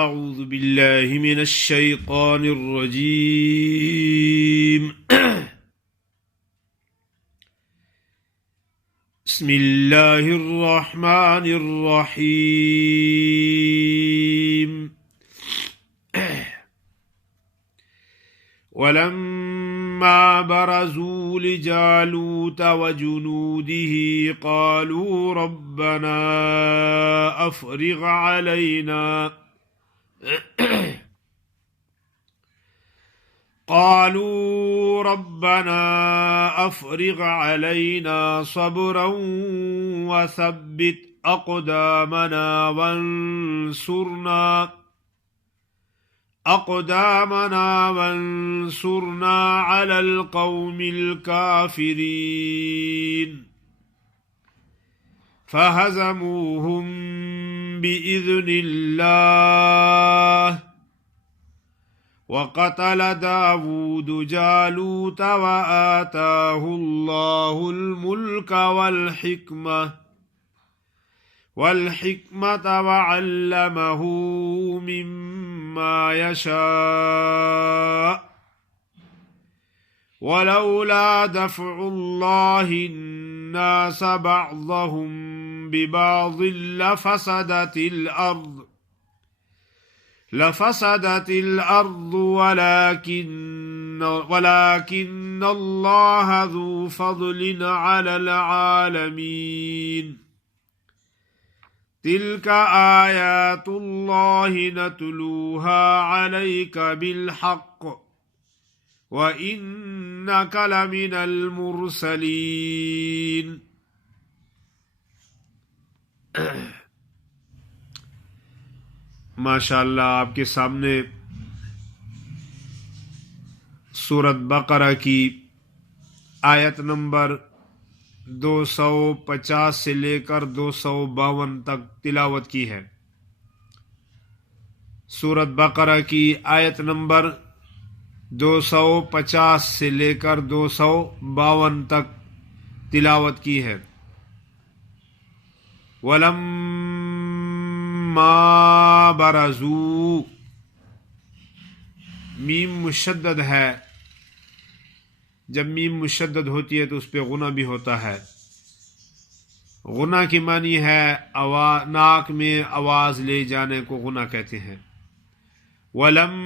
أعوذ بالله من الشيطان الرجيم بسم الله الرحمن الرحيم ولما برزوا لجالوت وجنوده قالوا ربنا أفرغ علينا صبرا وثبت أقدامنا وانصرنا على القوم الكافرين فهزموهم بإذن الله وقتل داود جالوت وآتاه الله الملك والحكمة وعلمه مما يشاء ولولا دفع الله الناس بعضهم ببعض لفسدت الأرض ولكن الله ذو فضل على العالمين تلك آيات الله نتلوها عليك بالحق وإنك لمن المرسلين ماشاءاللہ آپ کے سامنے سورۃ بقرہ کی آیت نمبر 250 سے لے کر 252 تک تلاوت کی ہے۔ سورۃ بقرہ کی آیت نمبر 250 سے لے کر 252 تک تلاوت کی ہے۔ وَلَمَّا بَرَزُوا، میم مشدد ہے، جب میم مشدد ہوتی ہے تو اس پہ غنہ بھی ہوتا ہے۔ غنہ کی معنی ہے ناک میں آواز لے جانے کو غنہ کہتے ہیں۔ وَلَمَّا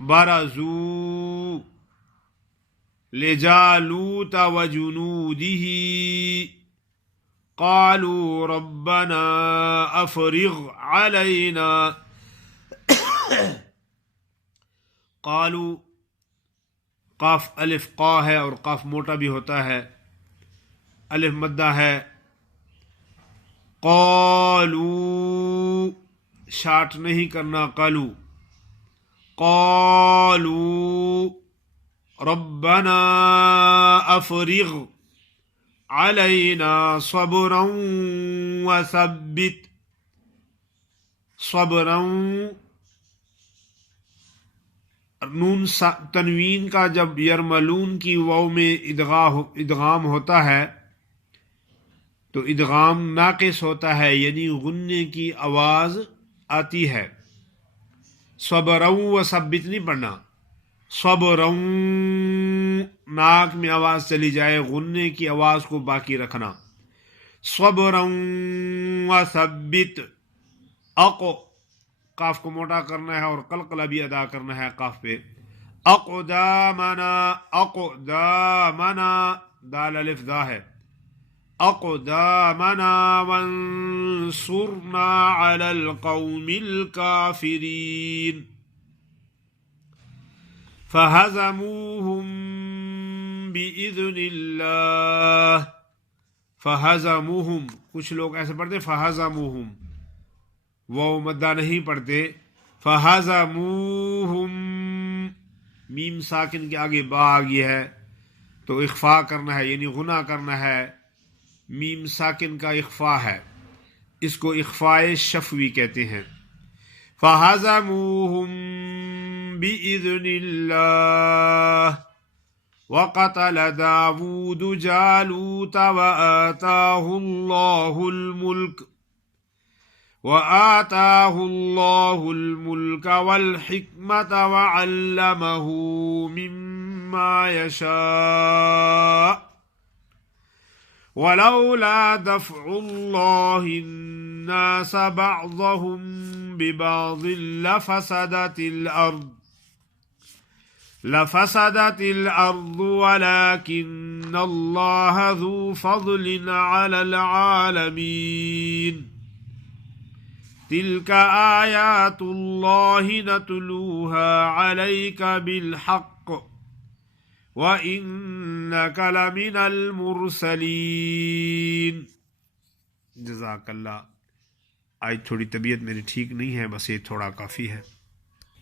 بَرَزُوا لِجَالُوتَ وَجُنُودِهِ قَالُوا رَبَّنَا أَفْرِغْ عَلَيْنَا قالو قاف الف قا ہے اور قاف موٹا بھی ہوتا ہے، الف مدہ ہے۔ قالو شارٹ نہیں کرنا، قالو ربنا افرغ علینا صبرا وثبت نون تنوین کا جب یرملون کی واو میں ادغام ہوتا ہے تو ادغام ناقص ہوتا ہے، یعنی غننے کی آواز آتی ہے۔ صبرا وثبت نہیں پڑھنا، صبرا ناک میں آواز چلی جائے، غننے کی آواز کو باقی رکھنا۔ صبرا وثبت، قاف کو موٹا کرنا ہے اور قلقلہ بھی ادا کرنا ہے قاف پہ۔ اقدامنا دال الف دا ہے۔ اقدامنا وانصرنا على القوم الكافرين فهزموهم بإذن الله۔ فہزموہم، کچھ لوگ ایسے پڑھتے فہزموہم، وہ مدہ نہیں پڑھتے۔ فہزموہم، میم ساکن کے آگے با آ گئی ہے تو اخفا کرنا ہے، یعنی غنہ کرنا ہے۔ میم ساکن کا اخفا ہے، اس کو اخفائے شفوی کہتے ہیں۔ فہزموہم بِإِذْنِ اللَّهِ، وقتل داود جالوت وآتاه الله الملك والحكمة وعلمه مما يشاء ولولا دفع الله الناس بعضهم ببعض لفسدت الأرض ولكن الله ذو فضل على العالمين تلك آيات الله نتلوها عليك بالحق وإنك لمن المرسلين. جزاک اللہ. آج تھوڑی طبیعت میری ٹھیک نہیں ہے، بس یہ تھوڑا کافی ہے.